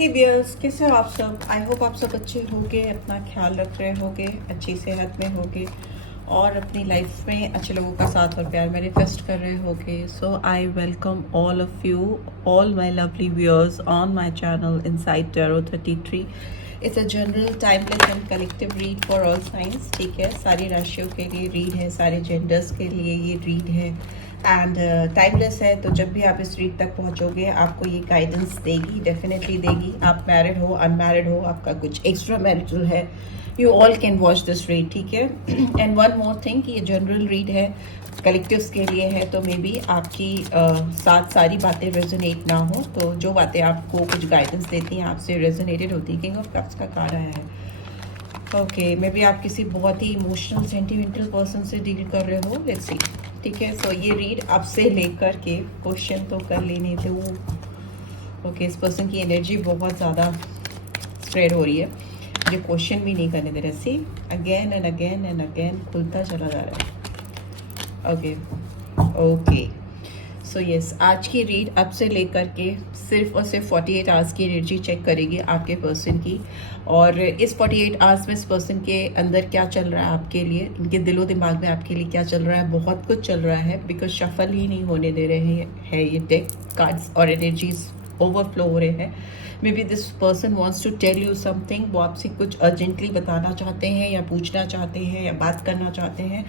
हे viewers, कैसे हो आप सब? आई होप आप सब अच्छे होंगे, अपना ख्याल रख रहे होंगे, अच्छी सेहत में होंगे और अपनी लाइफ में अच्छे लोगों का साथ और प्यार मैनिफेस्ट कर रहे होंगे. So I welcome all of you, all my lovely viewers on my channel inside tarot 33. It's a general timeless and collective read for all signs. ठीक है, सारी राशियों के लिए रीड है, सारे जेंडर्स के लिए ये रीड है एंड टाइमलेस है. तो जब भी आप इस रीड तक पहुंचोगे आपको ये गाइडेंस देगी, डेफिनेटली देगी. आप मैरिड हो, अनमैरिड हो, आपका कुछ एक्स्ट्रा मैरिटल है, you all can watch this read. ठीक है. एंड वन मोर थिंग कि ये जनरल रीड है, कलेक्टिव्स के लिए है, तो मे बी आपकी साथ सारी बातें रेजोनेट ना हो. तो जो बातें आपको कुछ गाइडेंस देती हैं आपसे रेजोनेटेड होती है. किंग ऑफ कप्स का कार्ड आया है. ओके, मे बी आप किसी बहुत ही इमोशनल सेंटिमेंटल पर्सन से डील कर रहे हो. Let's see. ठीक है. सो ये रीड आपसे लेकर के क्वेश्चन तो कर लेने दो. ओके, इस पर्सन की एनर्जी बहुत ज़्यादा स्प्रेड हो रही है, मुझे क्वेश्चन भी नहीं करने दे रहे. See, again and again and again खुलता चला जा रहा है. Okay okay. सो यस, आज की रीड अब से लेकर के सिर्फ और सिर्फ 48 आवर्स की एनर्जी चेक करेगी आपके पर्सन की. और इस 48 आवर्स में इस पर्सन के अंदर क्या चल रहा है आपके लिए, इनके दिलो दिमाग में आपके लिए क्या चल रहा है. बहुत कुछ चल रहा है, बिकॉज शफल ही नहीं होने दे रहे हैं ये डेक कार्ड्स और एनर्जीज ओवरफ्लो हो रहे हैं. Maybe this person wants to tell you something. वो आपसे कुछ अर्जेंटली बताना चाहते हैं या पूछना चाहते हैं या बात करना चाहते हैं.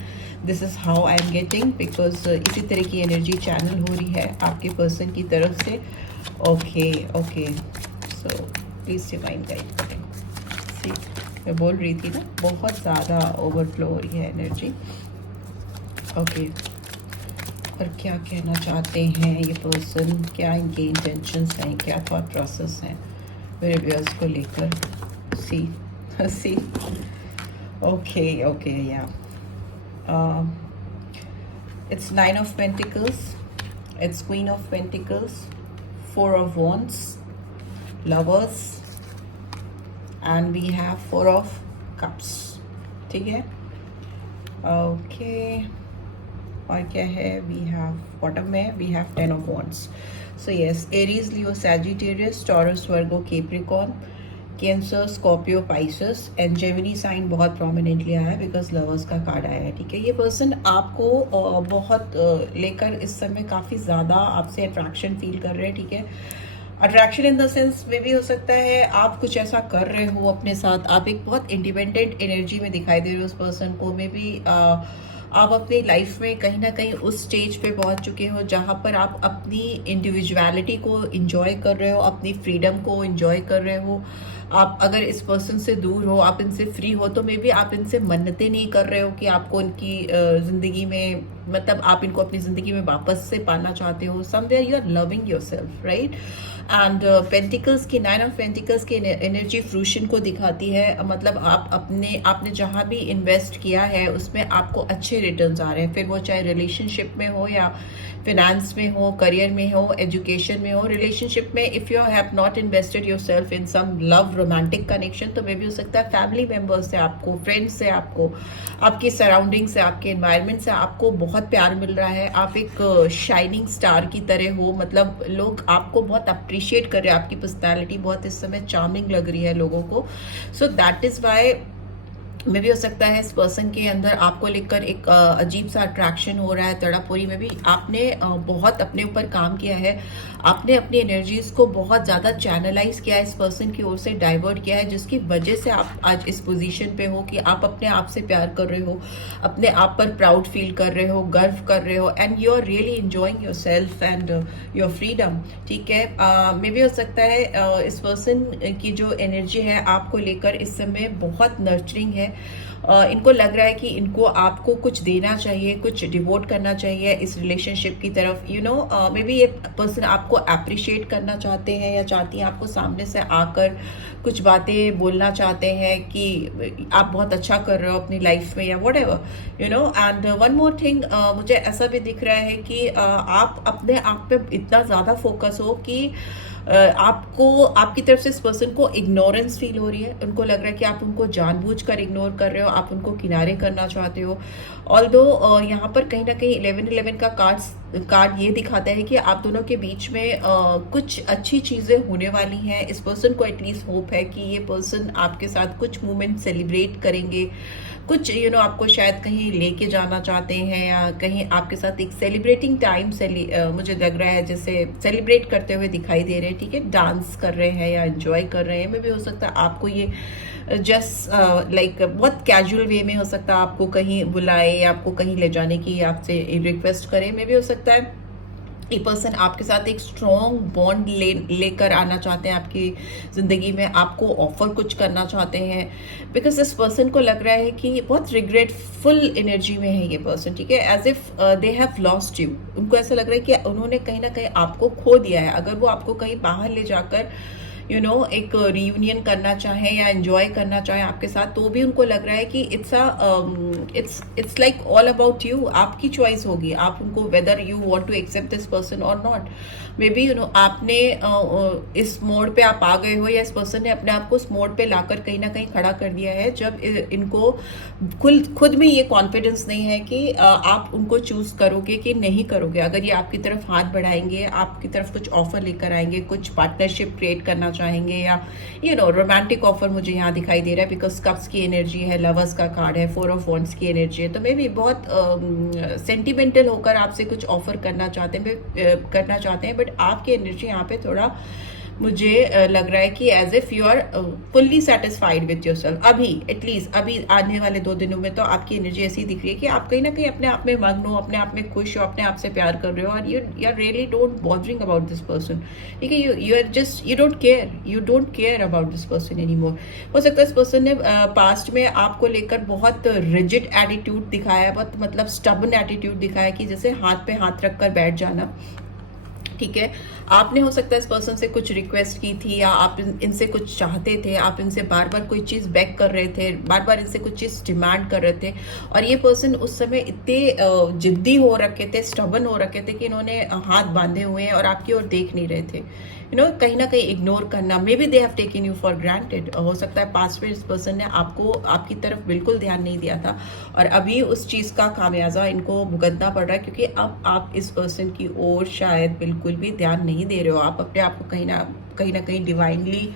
This is how I am getting, because इसी तरह की एनर्जी चैनल हो रही है आपके पर्सन की तरफ से. Okay okay. So please divine guide करें. सी, मैं बोल रही थी ना, बहुत ज़्यादा ओवरफ्लो हो रही है एनर्जी. ओके. और क्या कहना चाहते हैं ये पर्सन, क्या इनके इंटेंशंस हैं, क्या थॉट प्रोसेस हैं मेरे व्यूअर्स को लेकर. See see. Okay okay. Yeah it's 9 of pentacles, it's queen of pentacles, 4 of wands, lovers and we have 4 of cups. ठीक है. ओके. और क्या है, वी हैव बॉटम में we have 10 of wands. So yes, Aries, Leo, Sagittarius, Taurus, Virgo, Capricorn, Cancer, Scorpio, Pisces and Gemini sign बहुत prominently आया है because lovers का कार्ड आया है. ठीक है. ये पर्सन आपको बहुत लेकर इस समय काफ़ी ज़्यादा आपसे अट्रैक्शन फील कर रहे हैं. ठीक है. अट्रैक्शन इन द सेंस में भी हो सकता है आप कुछ ऐसा कर रहे हो अपने साथ, आप एक बहुत इंडिपेंडेंट एनर्जी में दिखाई दे रहे हो उस पर्सन को. मे बी आप अपनी लाइफ में कहीं ना कहीं उस स्टेज पे पहुंच चुके हो जहां पर आप अपनी इंडिविजुअलिटी को इंजॉय कर रहे हो, अपनी फ्रीडम को इंजॉय कर रहे हो. आप अगर इस पर्सन से दूर हो, आप इनसे फ्री हो, तो मे बी आप इनसे मन्नतें नहीं कर रहे हो कि आपको इनकी ज़िंदगी में, मतलब आप इनको अपनी ज़िंदगी में वापस से पाना चाहते हो. Somewhere you are loving yourself, right. And pentacles की 9 ऑफ पेंटिकल्स की एनर्जी फ्रूशन को दिखाती है. मतलब आपने जहाँ भी इन्वेस्ट किया है उसमें आपको अच्छे रिटर्न्स आ रहे हैं, फिर वो चाहे रिलेशनशिप में हो या फिनेंस में हो, करियर में हो, एजुकेशन में हो. रिलेशनशिप में if you have not invested yourself in some love romantic connection, तो मे भी हो सकता है फैमिली मेम्बर्स से आपको, फ्रेंड्स से आपको, आपकी सराउंडिंग से, आपके एनवायरनमेंट से आपको बहुत प्यार मिल रहा है. आप एक शाइनिंग स्टार की तरह हो, मतलब लोग आपको बहुत अप्रिशिएट कर रहे हैं. आपकी पर्सनैलिटी बहुत इस समय चार्मिंग लग रही है लोगों को. सो दैट इज़ वाई में भी हो सकता है इस पर्सन के अंदर आपको लेकर एक अजीब सा अट्रैक्शन हो रहा है. तड़ापुरी में भी आपने बहुत अपने ऊपर काम किया है, आपने अपनी एनर्जीज को बहुत ज़्यादा चैनलाइज किया है, इस पर्सन की ओर से डाइवर्ट किया है, जिसकी वजह से आप आज इस पोजीशन पे हो कि आप अपने आप से प्यार कर रहे हो, अपने आप पर प्राउड फील कर रहे हो, गर्व कर रहे हो, and you are really enjoying yourself and your freedom. ठीक है. मे भी हो सकता है इस पर्सन की जो एनर्जी है आपको लेकर इस समय बहुत नर्चरिंग है. इनको लग रहा है कि इनको आपको कुछ देना चाहिए, कुछ डिवोट करना चाहिए इस रिलेशनशिप की तरफ. यू नो, मे बी ये पर्सन आपको अप्रिशिएट करना चाहते हैं या चाहती हैं, आपको सामने से आकर कुछ बातें बोलना चाहते हैं कि आप बहुत अच्छा कर रहे हो अपनी लाइफ में या what ever, you know. And one more thing, मुझे ऐसा भी दिख रहा है कि आप अपने आप पे इतना ज़्यादा फोकस हो कि आपको आपकी तरफ से इस पर्सन को इग्नोरेंस फील हो रही है. उनको लग रहा है कि आप उनको जानबूझकर इग्नोर कर रहे हो, आप उनको किनारे करना चाहते हो. ऑल्दो यहाँ पर कहीं ना कहीं 11-11 का कार्ड्स कार्ड ये दिखाता है कि आप दोनों के बीच में कुछ अच्छी चीज़ें होने वाली हैं। इस पर्सन को एटलीस्ट होप है कि ये पर्सन आपके साथ कुछ मोमेंट सेलिब्रेट करेंगे, कुछ आपको शायद कहीं लेके जाना चाहते हैं, या कहीं आपके साथ एक सेलिब्रेटिंग टाइम मुझे लग रहा है जैसे सेलिब्रेट करते हुए दिखाई दे रहे हैं, ठीक है, डांस कर रहे हैं या एंजॉय कर रहे हैं। मे भी हो सकता है आपको ये जस्ट लाइक बहुत कैजुअल वे में हो सकता है आपको कहीं बुलाए या आपको कहीं ले जाने की आपसे रिक्वेस्ट करे। मे भी हो सकता है ये पर्सन आपके साथ एक स्ट्रॉन्ग बॉन्ड लेकर आना चाहते हैं आपकी ज़िंदगी में, आपको ऑफर कुछ करना चाहते हैं, बिकॉज इस पर्सन को लग रहा है कि बहुत रिग्रेटफुल एनर्जी में है ये पर्सन, ठीक है, as if they have lost you. उनको ऐसा लग रहा है कि उन्होंने कहीं ना कहीं आपको खो दिया है। अगर वो आपको कहीं बाहर ले जाकर एक रियूनियन करना चाहे या एंजॉय करना चाहे आपके साथ, तो भी उनको लग रहा है कि it's like all about you. आपकी चॉइस होगी, आप उनको whether you want to accept this person और नॉट। मे बी आपने इस मोड़ पे आप आ गए हो, या इस पर्सन ने अपने आप को इस मोड़ पे लाकर कहीं ना कहीं खड़ा कर दिया है, जब इनको खुद में ये कॉन्फिडेंस नहीं है कि आप उनको चूज करोगे कि नहीं करोगे। अगर ये आपकी तरफ हाथ बढ़ाएंगे, आपकी तरफ कुछ ऑफर लेकर आएंगे, कुछ पार्टनरशिप क्रिएट करना चाहेंगे, या रोमांटिक ऑफर मुझे यहाँ दिखाई दे रहा है, बिकॉज कप्स की एनर्जी है, लवर्स का कार्ड है, 4 ऑफ वॉन्ड्स की एनर्जी है। तो मे भी बहुत सेंटिमेंटल होकर आपसे कुछ ऑफर करना चाहते हैं, बट आपकी एनर्जी यहाँ पे थोड़ा मुझे लग रहा है कि as if you are fully satisfied with yourself. अभी एटलीस्ट अभी आने वाले 2 दिनों में तो आपकी एनर्जी ऐसी दिख रही है कि आप कहीं ना कहीं अपने आप में मग्न हो, अपने आप में खुश हो, अपने आप से प्यार कर रहे हो, और you are really don't bothering about this person, ठीक है। You are just you don't care about this person any more. हो सकता है इस पर्सन ने पास्ट में आपको लेकर बहुत रिजिड एटीट्यूड दिखाया है, बहुत मतलब स्टबन एटीट्यूड दिखाया कि जैसे हाथ पे हाथ रख कर बैठ जाना, ठीक है। आपने हो सकता है इस पर्सन से कुछ रिक्वेस्ट की थी, या आप इनसे कुछ चाहते थे, आप इनसे बार बार कोई चीज़ बैक कर रहे थे, बार बार इनसे कुछ चीज़ डिमांड कर रहे थे, और ये पर्सन उस समय इतने जिद्दी हो रखे थे, स्टबन हो रखे थे कि इन्होंने हाथ बांधे हुए हैं और आपकी ओर देख नहीं रहे थे। कहीं ना कहीं इग्नोर करना, may be they have taken you for granted. हो सकता है पास्ट में इस पर्सन ने आपकी तरफ बिल्कुल ध्यान नहीं दिया था, और अभी उस चीज़ का खामियाजा इनको भुगतना पड़ रहा है, क्योंकि अब आप इस पर्सन की ओर शायद बिल्कुल भी ध्यान नहीं दे रहे हो। आप अपने आप को कहीं ना कहीं डिवाइनली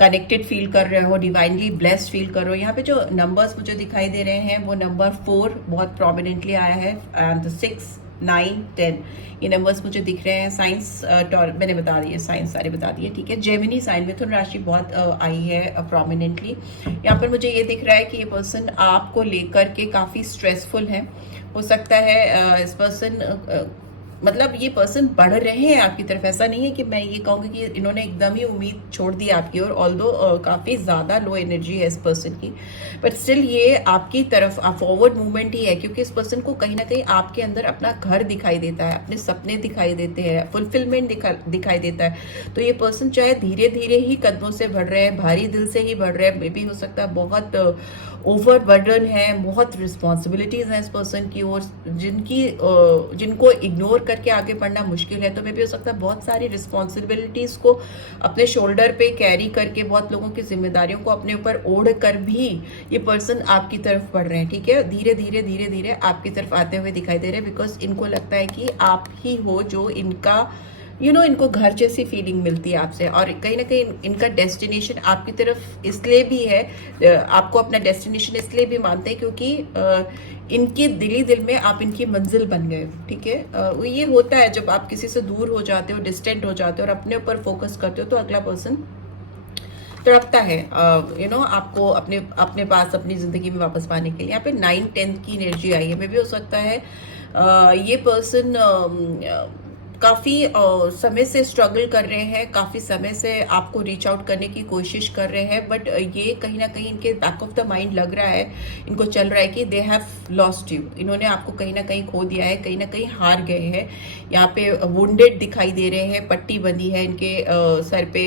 कनेक्टेड फील कर रहे हो, डिवाइनली ब्लेस्ड फील कर रहे हो। यहाँ पे जो नंबर्स मुझे दिखाई दे रहे हैं वो नंबर 4 बहुत प्रोमिनेंटली आया है, एंड 6, 9, 10 ये नंबर्स मुझे दिख रहे हैं। साइंस मैंने बता दिए, साइंस सारे बता दिए, ठीक है। जेमिनी साइन मिथुन राशि बहुत आई है प्रोमिनेंटली। यहाँ पर मुझे ये दिख रहा है कि ये पर्सन आपको लेकर के काफ़ी स्ट्रेसफुल है। हो सकता है इस पर्सन मतलब ये पर्सन बढ़ रहे हैं आपकी तरफ। ऐसा नहीं है कि मैं ये कहूँगी कि इन्होंने एकदम ही उम्मीद छोड़ दी आपकी ओर, ऑल्दो काफ़ी ज़्यादा लो एनर्जी है इस पर्सन की, बट स्टिल ये आपकी तरफ फॉरवर्ड मूवमेंट ही है, क्योंकि इस पर्सन को कहीं ना कहीं आपके अंदर अपना घर दिखाई देता है, अपने सपने दिखाई देते हैं, फुलफिलमेंट दिखाई देता है। तो ये पर्सन चाहे धीरे धीरे ही कदमों से बढ़ रहे हैं, भारी दिल से ही बढ़ रहे हैं, मे भी हो सकता है बहुत ओवर बर्डन है, बहुत रिस्पॉन्सिबिलिटीज हैं इस पर्सन की ओर, जिनको इग्नोर करके आगे बढ़ना मुश्किल है। तो मे भी हो सकता है बहुत सारी रिस्पॉन्सिबिलिटीज को अपने शोल्डर पे कैरी करके, बहुत लोगों की जिम्मेदारियों को अपने ऊपर ओढ़ कर भी ये पर्सन आपकी तरफ बढ़ रहे हैं, ठीक है। धीरे धीरे आपकी तरफ आते हुए दिखाई दे रहे हैं, बिकॉज इनको लगता है कि आप ही हो जो इनका इनको घर जैसी फीलिंग मिलती है आपसे, और कहीं ना कहीं इनका डेस्टिनेशन आपकी तरफ इसलिए भी है, आपको अपना डेस्टिनेशन इसलिए भी मानते हैं क्योंकि इनके दिल में आप इनकी मंजिल बन गए, ठीक है। ये होता है जब आप किसी से दूर हो जाते हो, डिस्टेंट हो जाते हो और अपने ऊपर फोकस करते हो, तो अगला पर्सन तड़पता है आपको अपने पास अपनी जिंदगी में वापस पाने के लिए। यहाँ पे 9, 10 की एनर्जी आई है। मे भी हो सकता है ये पर्सन काफ़ी समय से स्ट्रगल कर रहे हैं, काफ़ी समय से आपको रीच आउट करने की कोशिश कर रहे हैं, बट ये कहीं ना कहीं इनके बैक ऑफ द माइंड लग रहा है, इनको चल रहा है कि दे हैव लॉस्ट यू। इन्होंने आपको कहीं ना कहीं खो दिया है, कहीं ना कहीं हार गए हैं। यहाँ पे वुंडेड दिखाई दे रहे हैं, पट्टी बंधी है इनके सर पे,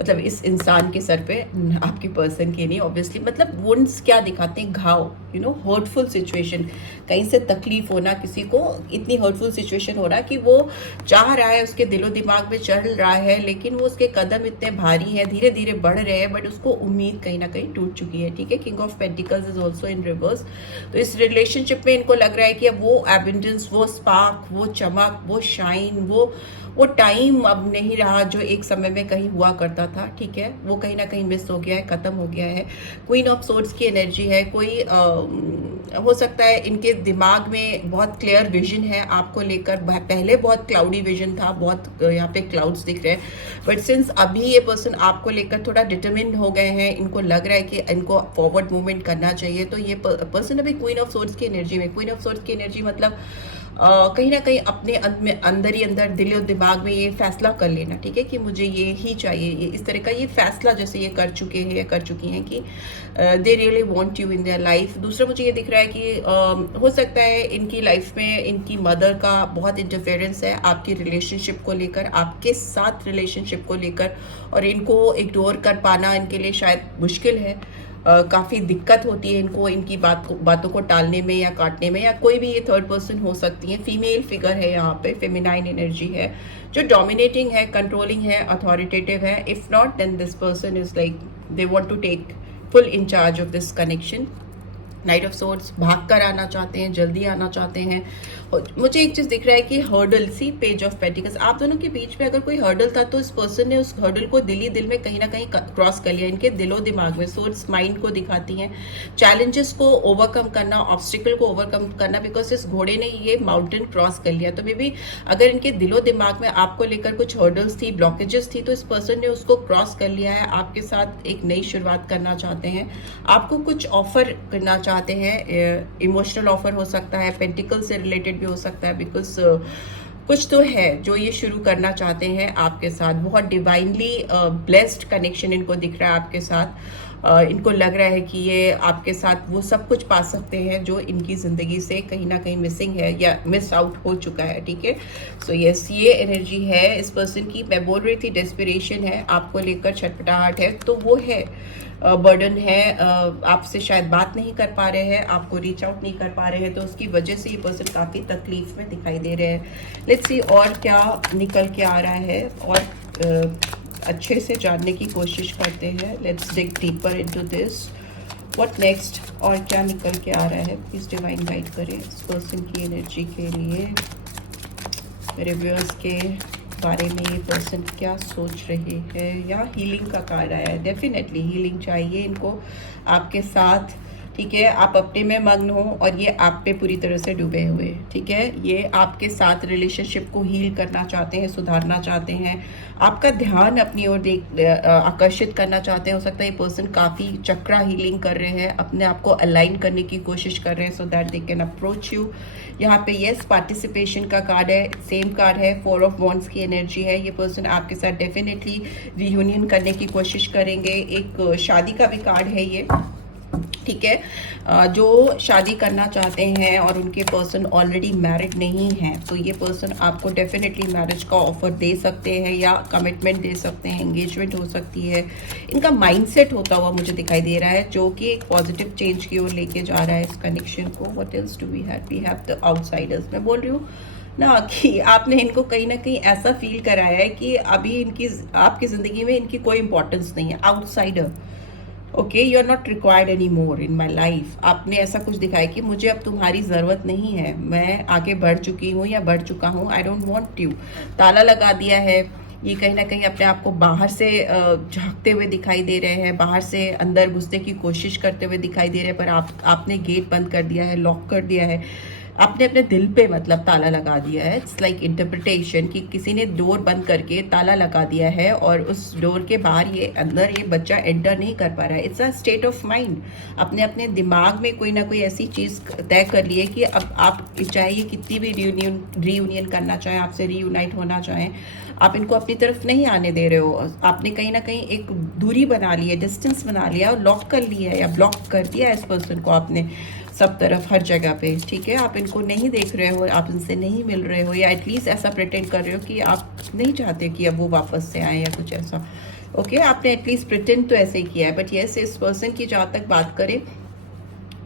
मतलब इस इंसान के सर पे, आपकी पर्सन के नहीं ऑब्वियसली। मतलब वुंड्स क्या दिखाते हैं? घाव, हर्टफुल सिचुएशन, कहीं से तकलीफ होना, किसी को इतनी हर्टफुल सिचुएशन हो रहा है कि वो चाह रहा है, उसके दिलो दिमाग में चल रहा है, लेकिन वो उसके कदम इतने भारी हैं, धीरे धीरे बढ़ रहे हैं, बट उसको उम्मीद कहीं ना कहीं टूट चुकी है। ठीक है, king of pentacles is also in reverse. तो इस रिलेशनशिप में इनको लग रहा है कि अब वो एबिंडेंस, वो स्पार्क, वो चमक, वो शाइन, वो टाइम अब नहीं रहा जो एक समय में कहीं हुआ करता था। ठीक है, वो कहीं ना कहीं मिस हो गया है, खत्म हो गया है। क्वीन ऑफ सोर्ड्स की एनर्जी है। कोई हो सकता है इनके दिमाग में बहुत क्लियर विजन है आपको लेकर। पहले बहुत क्लाउडी विजन था, बहुत यहाँ पे क्लाउड्स दिख रहे हैं, बट सिंस अभी ये पर्सन आपको लेकर थोड़ा डिटरमिन्ड हो गए हैं, इनको लग रहा है कि इनको फॉरवर्ड मूवमेंट करना चाहिए। तो ये पर्सन अभी क्वीन ऑफ सोर्ड्स की एनर्जी में, क्वीन ऑफ सोर्ड्स की एनर्जी मतलब कहीं ना कहीं अपने अंदर ही अंदर दिल और दिमाग में ये फैसला कर लेना, ठीक है, कि मुझे ये ही चाहिए। ये इस तरह का ये फैसला जैसे ये कर चुके हैं या कर चुकी हैं कि they really want you in their life. दूसरा मुझे ये दिख रहा है कि हो सकता है इनकी लाइफ में इनकी मदर का बहुत इंटरफेरेंस है आपकी रिलेशनशिप को लेकर, आपके साथ रिलेशनशिप को लेकर, और इनको इग्नोर कर पाना इनके लिए शायद मुश्किल है। काफ़ी दिक्कत होती है इनको इनकी बातों को टालने में या काटने में, या कोई भी ये थर्ड पर्सन हो सकती है। फीमेल फिगर है यहाँ पे, फेमिनाइन एनर्जी है जो डोमिनेटिंग है, कंट्रोलिंग है, अथॉरिटेटिव है। If not then this person is like they want to take full in charge of this connection. Knight of swords, भाग कर आना चाहते हैं, जल्दी आना चाहते हैं। मुझे एक चीज दिख रहा है कि hurdle, see page of pentacles, आप दोनों के बीच में अगर कोई हर्डल था तो इस पर्सन ने उस हर्डल को दिल ही दिल में कहीं ना कहीं क्रॉस कर लिया। इनके दिलो दिमाग में सोर्ड्स माइंड को दिखाती हैं, चैलेंजेस को ओवरकम करना, ऑब्स्टिकल को ओवरकम करना, बिकॉज इस घोड़े ने ये माउंटेन क्रॉस कर लिया। तो मे बी अगर इनके दिलो दिमाग में आपको लेकर कुछ हर्डल्स थी, ब्लॉकेजेस थी, तो इस पर्सन ने उसको क्रॉस कर लिया है, आपके साथ एक नई शुरुआत करना चाहते हैं, आपको कुछ ऑफर करना चाहते हैं। इमोशनल ऑफर हो सकता है, पेंटिकल से रिलेटेड भी हो सकता है, बिकॉज कुछ तो है जो ये शुरू करना चाहते हैं आपके साथ। बहुत डिवाइनली ब्लेस्ड कनेक्शन इनको दिख रहा है आपके साथ। इनको लग रहा है कि ये आपके साथ वो सब कुछ पा सकते हैं जो इनकी जिंदगी से कहीं ना कहीं मिसिंग है या मिस आउट हो चुका है। ठीक है, सो यस, ये एनर्जी है इस पर्सन की। मैं बोल रही थी डेस्पिरेशन है आपको लेकर, छटपटाहट है, तो वो है। बर्डन है, आपसे शायद बात नहीं कर पा रहे हैं, आपको रीच आउट नहीं कर पा रहे हैं, तो उसकी वजह से ये पर्सन काफ़ी तकलीफ में दिखाई दे रहे हैं। लेट्स सी और क्या निकल के आ रहा है, और अच्छे से जानने की कोशिश करते हैं। Let's dig deeper into this, what next, और क्या निकल के आ रहा है। प्लीज़ डिवाइन गाइड करें इस पर्सन की एनर्जी के लिए, मेरे व्यूअर्स के बारे में ये पर्सन क्या सोच रहे हैं। या हीलिंग का कार्ड आया है, डेफिनेटली हीलिंग चाहिए इनको आपके साथ। ठीक है, आप अपने में मग्न हो और ये आप पे पूरी तरह से डूबे हुए। ठीक है, ये आपके साथ रिलेशनशिप को हील करना चाहते हैं, सुधारना चाहते हैं, आपका ध्यान अपनी ओर आकर्षित करना चाहते हैं। हो सकता है ये पर्सन काफ़ी चक्रा हीलिंग कर रहे हैं, अपने आप को अलाइन करने की कोशिश कर रहे हैं, so that they can approach you. यहाँ पे यस, पार्टिसिपेशन का कार्ड है, सेम कार्ड है, 4 ऑफ वॉन्ड्स की एनर्जी है। ये पर्सन आपके साथ डेफिनेटली रियूनियन करने की कोशिश करेंगे। एक शादी का भी कार्ड है ये। ठीक है, जो शादी करना चाहते हैं और उनके पर्सन ऑलरेडी मैरिड नहीं हैं, तो ये पर्सन आपको डेफिनेटली मैरिज का ऑफर दे सकते हैं या कमिटमेंट दे सकते हैं, एंगेजमेंट हो सकती है। इनका माइंडसेट होता हुआ मुझे दिखाई दे रहा है, जो कि एक पॉजिटिव चेंज की ओर लेके जा रहा है इस कनेक्शन को। What else do we have the outsiders. मैं बोल रही हूँ ना कि आपने इनको कहीं ना कहीं ऐसा फील कराया है कि अभी इनकी आपकी ज़िंदगी में इनकी कोई इंपॉर्टेंस नहीं है। Outsider, okay, you are not required any more in my life. आपने ऐसा कुछ दिखाया कि मुझे अब तुम्हारी ज़रूरत नहीं है, मैं आगे बढ़ चुकी हूँ या बढ़ चुका हूँ, आई डोंट वॉन्ट यू। ताला लगा दिया है। ये कहीं ना कहीं अपने आप को बाहर से झांकते हुए दिखाई दे रहे हैं, बाहर से अंदर घुसने की कोशिश करते हुए दिखाई दे रहे हैं, पर आपने गेट बंद कर दिया है, लॉक कर दिया है, आपने अपने दिल पे मतलब ताला लगा दिया है। इट्स लाइक इंटरप्रिटेशन कि किसी ने डोर बंद करके ताला लगा दिया है और उस डोर के बाहर ये अंदर ये बच्चा एंटर नहीं कर पा रहा है। It's a state of mind. अपने अपने दिमाग में कोई ना कोई ऐसी चीज़ तय कर ली है कि अब आप चाहे ये कितनी भी रीयूनियन करना चाहें, आपसे रीयूनाइट होना चाहें, आप इनको अपनी तरफ नहीं आने दे रहे हो। आपने कहीं ना कहीं एक दूरी बना ली है, डिस्टेंस बना लिया और लॉक कर लिया है या ब्लॉक कर दिया है इस पर्सन को आपने सब तरफ, हर जगह पे। ठीक है, आप इनको नहीं देख रहे हो, आप इनसे नहीं मिल रहे हो, या एटलीस्ट ऐसा प्रिटेंड कर रहे हो कि आप नहीं चाहते कि अब वो वापस से आए या कुछ ऐसा। ओके, आपने एटलीस्ट प्रिटेंड तो ऐसे ही किया है। बट यस, इस पर्सन की जहाँ तक बात करें,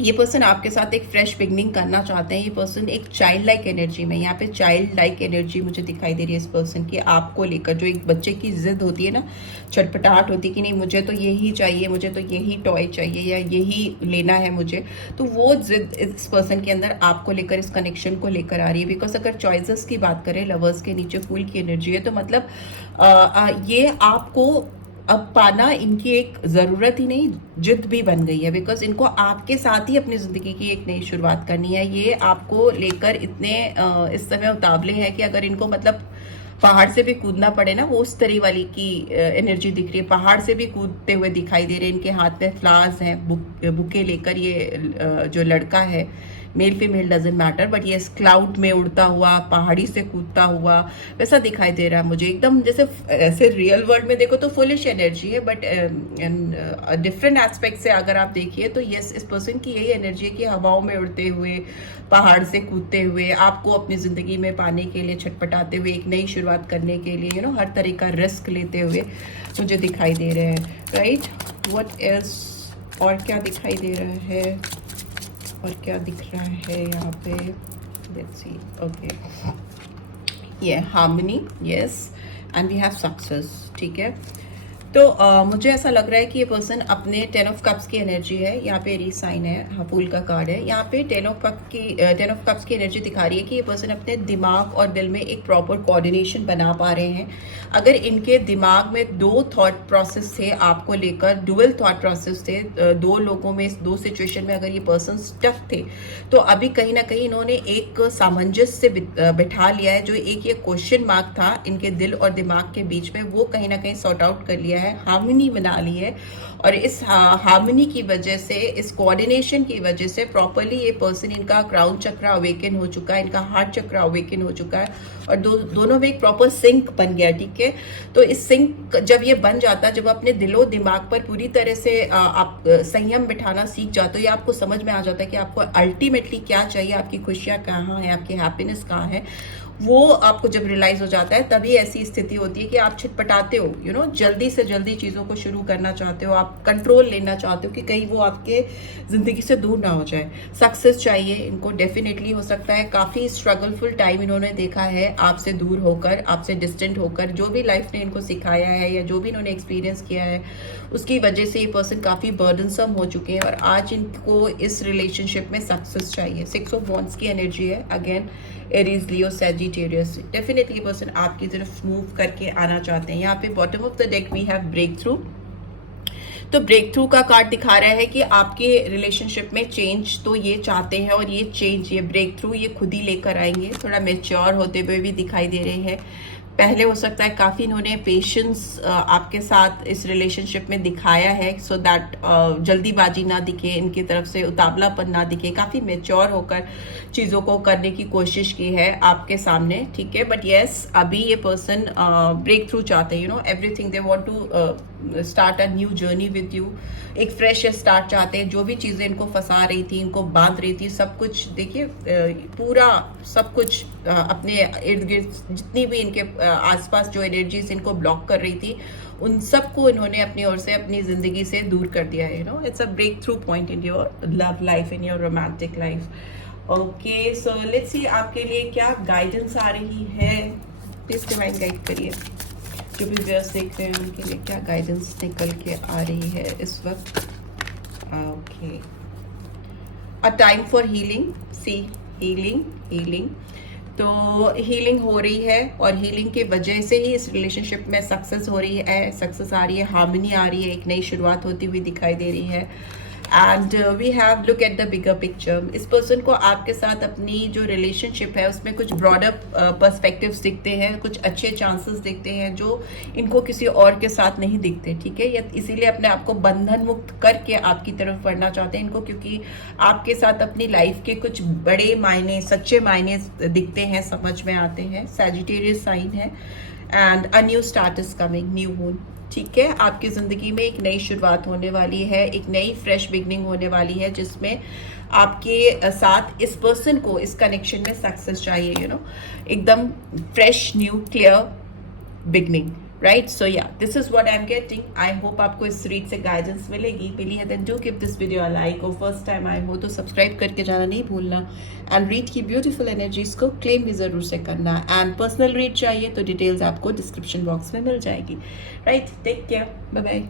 ये पर्सन आपके साथ एक फ्रेश बिगनिंग करना चाहते हैं। ये पर्सन एक चाइल्ड लाइक एनर्जी में, यहाँ पे चाइल्ड लाइक एनर्जी मुझे दिखाई दे रही है इस पर्सन की आपको लेकर। जो एक बच्चे की जिद होती है ना, छटपटाहट होती है कि नहीं मुझे तो यही चाहिए, मुझे तो यही टॉय चाहिए या यही लेना है मुझे, तो वो जिद इस पर्सन के अंदर आपको लेकर, इस कनेक्शन को लेकर आ रही है। बिकॉज अगर चॉइसेस की बात करें, लवर्स के नीचे फूल की एनर्जी है, तो मतलब ये आपको अब पाना इनकी एक ज़रूरत ही नहीं, जिद भी बन गई है। बिकॉज इनको आपके साथ ही अपनी ज़िंदगी की एक नई शुरुआत करनी है। ये आपको लेकर इतने इस समय उतावले हैं कि अगर इनको मतलब पहाड़ से भी कूदना पड़े ना, वो उस तरह वाली की एनर्जी दिख रही है। पहाड़ से भी कूदते हुए दिखाई दे रहे हैं। इनके हाथ में फ्लावर्स हैं, बुके लेकर ये जो लड़का है, male female doesn't matter, but ये क्लाउड में उड़ता हुआ, पहाड़ी से कूदता हुआ वैसा दिखाई दे रहा है मुझे। एकदम जैसे ऐसे रियल वर्ल्ड में देखो तो फुलिश एनर्जी है, बट डिफरेंट एस्पेक्ट से अगर आप देखिए तो यस, इस पर्सन की यही एनर्जी है कि हवाओं में उड़ते हुए, पहाड़ से कूदते हुए, आपको अपनी ज़िंदगी में पाने के लिए छटपटाते हुए, एक नई शुरुआत करने के लिए हर तरह का रिस्क लेते हुए मुझे दिखाई दे रहे हैं। राइट, व्हाट एल्स, और क्या दिखाई दे रहा है, और क्या दिख रहा है यहाँ पे, लेट्स सी। ओके, ये harmony, yes, and we have success. ठीक है, तो मुझे ऐसा लग रहा है कि ये पर्सन अपने 10 ऑफ कप्स की एनर्जी है, यहाँ पे एरीज साइन है, हाँ, फूल का कार्ड है। यहाँ पे 10 ऑफ कप्स की एनर्जी दिखा रही है कि ये पर्सन अपने दिमाग और दिल में एक प्रॉपर कोऑर्डिनेशन बना पा रहे हैं। अगर इनके दिमाग में दो थॉट प्रोसेस थे आपको लेकर, डुअल थॉट प्रोसेस थे, दो लोगों में, दो सिचुएशन में अगर ये पर्सन स्टक थे, तो अभी कहीं ना कहीं इन्होंने एक सामंजस्य बिठा लिया है। जो एक ये क्वेश्चन मार्क था इनके दिल और दिमाग के बीच में, वो कहीं ना कहीं सॉर्ट आउट कर लिया है, हार्मनी बना ली है। और इस हार्मनी की वजह से, इस कोऑर्डिनेशन की वजह से प्रॉपरली ये पर्सन, इनका क्राउन चक्र अवेकन हो चुका है, इनका हार्ट चक्र अवेकन हो चुका है, और दोनों में एक प्रॉपर सिंक बन गया। ठीक है, तो इस सिंक जब ये बन जाता है, जब अपने दिलो दिमाग पर पूरी तरह से आप संयम बिठाना सीख जाते हो, या आपको समझ में आ जाता है कि आपको अल्टीमेटली क्या चाहिए, आपकी खुशियां कहाँ है, आपकी हैप्पीनेस कहाँ है, वो आपको जब रियलाइज हो जाता है, तभी ऐसी स्थिति होती है कि आप छिटपटाते हो, जल्दी से जल्दी चीज़ों को शुरू करना चाहते हो, आप कंट्रोल लेना चाहते हो कि कहीं वो आपके ज़िंदगी से दूर ना हो जाए। सक्सेस चाहिए इनको, डेफिनेटली हो सकता है काफ़ी स्ट्रगलफुल टाइम इन्होंने देखा है आपसे दूर होकर, आपसे डिस्टेंट होकर। जो भी लाइफ ने इनको सिखाया है या जो भी इन्होंने एक्सपीरियंस किया है, उसकी वजह से ये पर्सन काफ़ी बर्डनसम हो चुके हैं, और आज इनको इस रिलेशनशिप में सक्सेस चाहिए। 6 ऑफ वॉन्ड्स की एनर्जी है, again Aries, Leo, Sagittarius. Definitely person आपकी तरफ मूव करके आना चाहते हैं। यहाँ पे bottom of the deck we have breakthrough. तो ब्रेक थ्रू का कार्ड दिखा रहा है कि आपके रिलेशनशिप में चेंज तो ये चाहते हैं, और ये चेंज, ये ब्रेक थ्रू ये खुद ही लेकर आएंगे। थोड़ा मेच्योर होते हुए भी दिखाई दे रहे हैं। पहले हो सकता है काफ़ी इन्होंने पेशेंस आपके साथ इस रिलेशनशिप में दिखाया है, सो दैट जल्दीबाजी ना दिखे, इनकी तरफ से उतावलापन ना दिखे, काफ़ी मेच्योर होकर चीज़ों को करने की कोशिश की है आपके सामने। ठीक है, बट येस, अभी ये पर्सन ब्रेक थ्रू चाहते हैं, everything they want to start a new journey with you. एक फ्रेश स्टार्ट चाहते हैं। जो भी चीज़ें इनको फंसा रही थी, इनको बांध रही थी, सब कुछ देखिए, पूरा सब कुछ अपने इर्द गिर्द जितनी भी इनके आसपास जो एनर्जीज इनको ब्लॉक कर रही थी, उन सबको इन्होंने अपनी ओर से, अपनी जिंदगी से दूर कर दिया है। It's a breakthrough point in your love life, in your romantic life. Okay, so let's see आपके लिए क्या गाइडेंस आ रही है। प्लीज डिवाइन गाइड करिए, जो भी व्यूअर्स देख रहे हैं उनके लिए क्या गाइडेंस निकल के आ रही है इस वक्त। Okay, a time for healing, see, healing. तो हीलिंग हो रही है, और हीलिंग की वजह से ही इस रिलेशनशिप में सक्सेस हो रही है, सक्सेस आ रही है, हार्मनी आ रही है, एक नई शुरुआत होती हुई दिखाई दे रही है। And we have look at the bigger picture. इस पर्सन को आपके साथ अपनी जो रिलेशनशिप है उसमें कुछ ब्रॉडर पर्सपेक्टिव्स दिखते हैं, कुछ अच्छे चांसेस दिखते हैं जो इनको किसी और के साथ नहीं दिखते। ठीक है, या इसीलिए अपने आप को बंधन मुक्त करके आपकी तरफ बढ़ना चाहते हैं इनको, क्योंकि आपके साथ अपनी लाइफ के कुछ बड़े मायने, सच्चे मायने दिखते हैं, समझ में आते हैं। सैजिटेरियस साइन है, and a new start is coming, new moon. ठीक है, आपकी ज़िंदगी में एक नई शुरुआत होने वाली है, एक नई फ्रेश बिगनिंग होने वाली है, जिसमें आपके साथ इस पर्सन को इस कनेक्शन में सक्सेस चाहिए, एकदम fresh, new, clear beginning. Right. So yeah this is what I am getting. I hope आपको इस रीड से गाइडेंस मिली है. Then do give this video a like, और फर्स्ट टाइम आए हो तो सब्सक्राइब करके जाना नहीं भूलना. एंड रीड की ब्यूटीफुल एनर्जीज को क्लेम भी जरूर से करना. एंड पर्सनल रीड चाहिए तो डिटेल्स आपको डिस्क्रिप्शन बॉक्स में मिल जाएगी. Right, take care, bye bye.